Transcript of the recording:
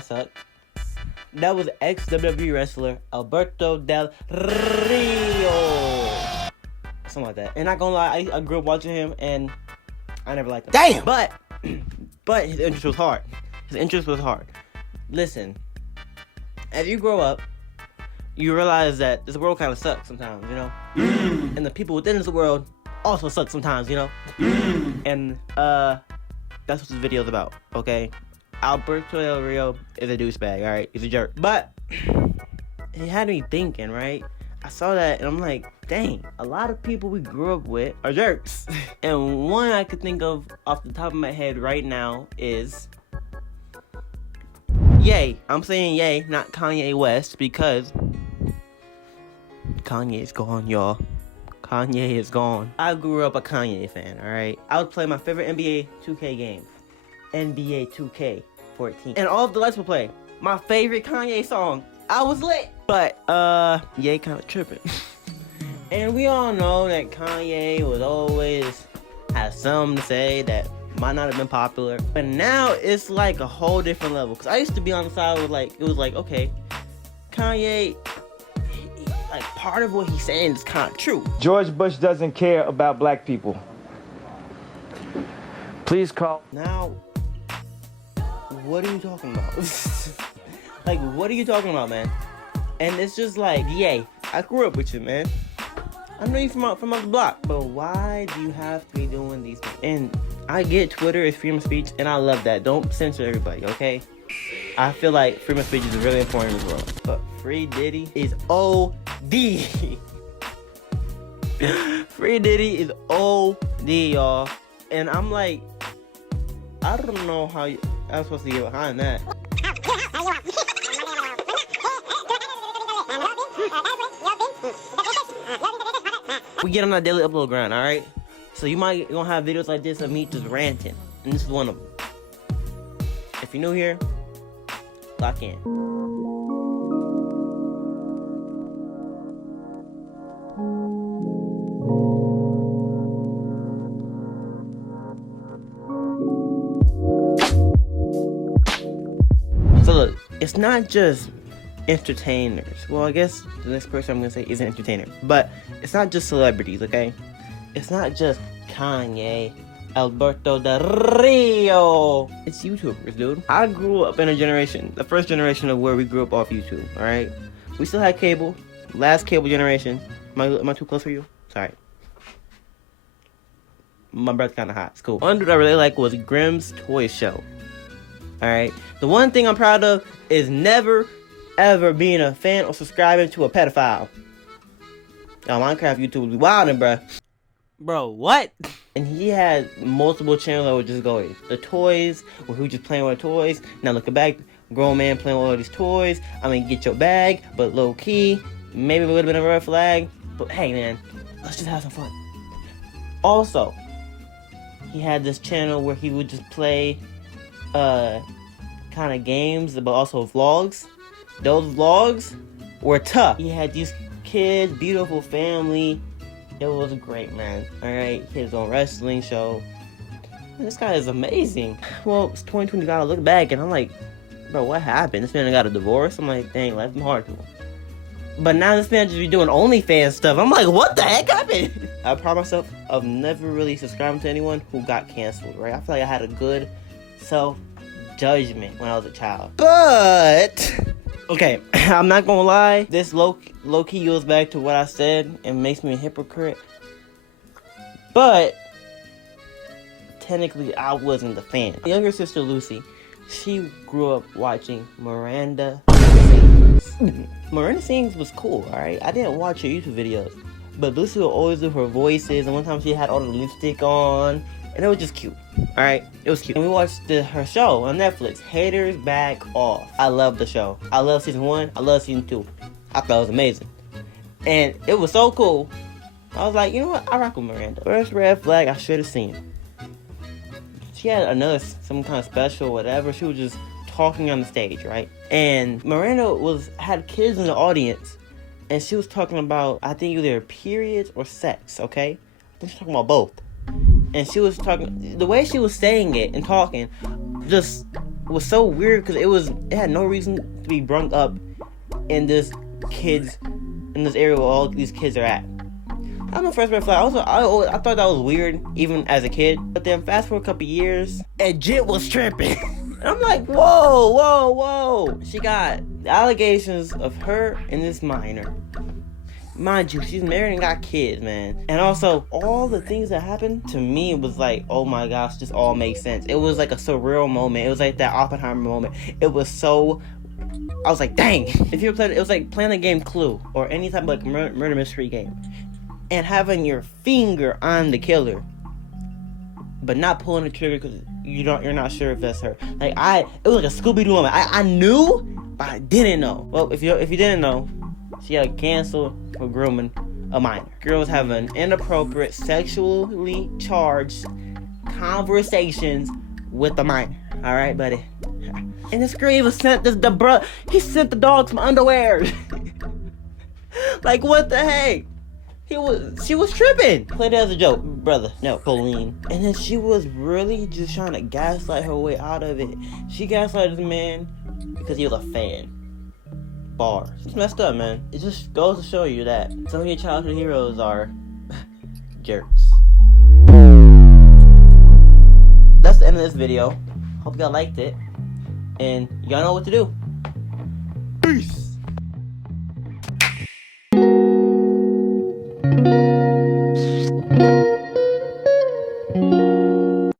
guy sucked. That was ex-WWE wrestler Alberto Del Rio. Something like that. And not gonna lie, I grew up watching him, and I never liked him. Damn! But his interest was hard. Listen, as you grow up, you realize that this world kind of sucks sometimes, you know? And the people within this world also suck sometimes, you know? And that's what this video is about, okay? Alberto Del Rio is a douchebag, alright? He's a jerk. But he had me thinking, right? I saw that and I'm like, dang, a lot of people we grew up with are jerks. And one I could think of off the top of my head right now is Ye. I'm saying Ye, not Kanye West, because Kanye is gone, y'all. Kanye is gone. I grew up a Kanye fan, alright? I would play my favorite NBA 2K game. NBA 2K14. And all of the lights would play. My favorite Kanye song. I was lit. But, Ye kind of tripping. And we all know that Kanye was always had something to say that might not have been popular. But now it's like a whole different level. Because I used to be on the side with it was like, okay, Kanye, like part of what he's saying is kind of true. George Bush doesn't care about black people. Please call. Now, what are you talking about? Like, what are you talking about, man? And it's just like, yay, I grew up with you, man. I know you from up the block, but why do you have to be doing these things? And I get Twitter is freedom of speech, and I love that. Don't censor everybody, okay? I feel like freedom of speech is really important in this world. But Free Diddy is OD. Free Diddy is OD, y'all. And I'm like, I don't know how I'm supposed to get behind that. We get on our daily upload grind, alright? So you might gonna have videos like this of me just ranting. And this is one of them. If you're new here, lock in. So look, it's not just entertainers. Well, I guess the next person I'm gonna say is an entertainer. But it's not just celebrities, okay? It's not just Kanye, Alberto Del Rio. It's YouTubers, dude. I grew up in a generation, the first generation of where we grew up off YouTube, alright? We still had cable. Last cable generation. Am I too close for you? Sorry. My breath's kinda hot. It's cool. One dude I really like was Grimm's Toy Show. Alright? The one thing I'm proud of is never ever being a fan or subscribing to a pedophile. Y'all, Minecraft YouTube was wildin', bruh. Bro, what? And he had multiple channels that would just go, the toys, where he was just playing with toys. Now looking back, grown man playing with all these toys. I mean, get your bag, but low key, maybe it would have been a red flag. But hey, man, let's just have some fun. Also, he had this channel where he would just play, kind of games, but also vlogs. Those vlogs were tough. He had these kids, beautiful family. It was great, man. Alright, he had his own wrestling show. Man, this guy is amazing. Well, it's 2025. I look back and I'm like, bro, what happened? This man got a divorce? I'm like, dang, life's been hard to him. But now this man just be doing OnlyFans stuff. I'm like, what the heck happened? I pride myself of never really subscribing to anyone who got canceled, right? I feel like I had a good self-judgment when I was a child. But okay, I'm not gonna lie, this low-key goes back to what I said and makes me a hypocrite. But technically, I wasn't the fan. My younger sister, Lucy, she grew up watching Miranda Sings. Miranda Sings was cool, alright? I didn't watch her YouTube videos. But Lucy would always do her voices, and one time she had all the lipstick on, and it was just cute. Alright, it was cute. And we watched her show on Netflix, Haters Back Off. I love the show. I love season 1. I love season 2. I thought it was amazing. And it was so cool. I was like, you know what? I rock with Miranda. First red flag I should have seen. She had some kind of special, whatever. She was just talking on the stage, right? And Miranda had kids in the audience. And she was talking about, I think either periods or sex, okay? I think she was talking about both. And she was talking, the way she was saying it and talking, just was so weird because it had no reason to be brung up in this area where all these kids are at. I'm a first red flag. I thought that was weird even as a kid, but then fast forward a couple years and Jit was tripping. And I'm like, whoa. She got allegations of her and this minor. Mind you, she's married and got kids, man. And also, all the things that happened to me was like, oh my gosh, this all makes sense. It was like a surreal moment. It was like that Oppenheimer moment. It was so, I was like, dang. If you ever played it, was like playing the game Clue or any type of like murder mystery game and having your finger on the killer, but not pulling the trigger because you're not sure if that's her. Like it was like a Scooby-Doo moment. I knew, but I didn't know. Well, if you didn't know, she got canceled for grooming a minor. Girl was having inappropriate, sexually charged conversations with a minor. All right, buddy. And this girl even sent he sent the dog some underwear. Like what the heck? She was tripping. Played it as a joke, brother. No, Pauline. And then she was really just trying to gaslight her way out of it. She gaslighted the man because he was a fan. Bars. It's messed up, man. It just goes to show you that some of your childhood heroes are jerks. That's the end of this video. Hope y'all liked it. And y'all know what to do. Peace.